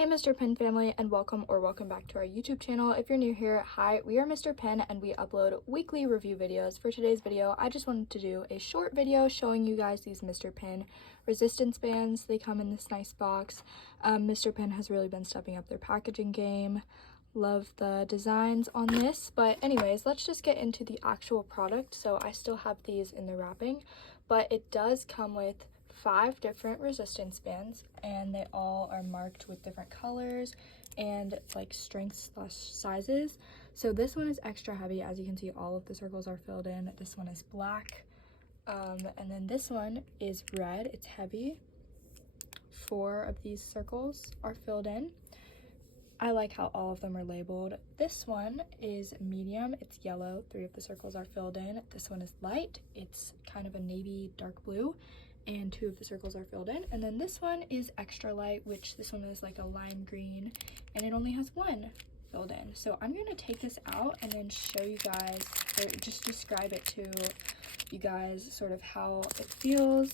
Hey Mr. Pin family, and welcome back to our YouTube channel. If you're new here, hi, we are Mr. Pin and we upload weekly review videos. For today's video, I just wanted to do a short video showing you guys these Mr. Pin resistance bands. They come in this nice box. Mr. Pin has really been stepping up their packaging game. Love the designs on this, but anyways, let's just get into the actual product. So I still have these in the wrapping, but it does come with 5 different resistance bands, and they all are marked with different colors and like strengths / sizes. So this one is extra heavy. As you can see, all of the circles are filled in. This one is black, and then this one is red. It's heavy. 4 of these circles are filled in. I like how all of them are labeled. This one is medium. It's yellow. 3 of the circles are filled in. This one is light. It's kind of a navy dark blue, and 2 of the circles are filled in. And then this one is extra light, which this one is like a lime green, and it only has 1 filled in. So I'm gonna take this out and then show you guys, or just describe it to you guys, sort of how it feels.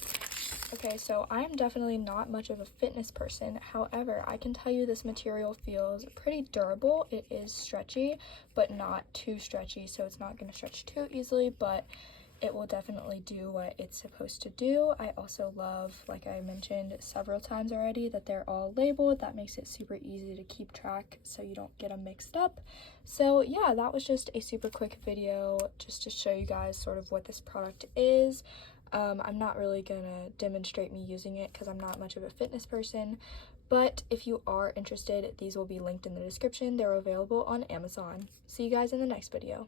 Okay, so I'm definitely not much of a fitness person. However, I can tell you this material feels pretty durable. It is stretchy, but not too stretchy, so it's not gonna stretch too easily, but it will definitely do what it's supposed to do. I also love, like I mentioned several times already, that they're all labeled. That makes it super easy to keep track so you don't get them mixed up. So yeah, that was just a super quick video just to show you guys sort of what this product is. I'm not really gonna demonstrate me using it because I'm not much of a fitness person, but if you are interested, these will be linked in the description. They're available on Amazon. See you guys in the next video.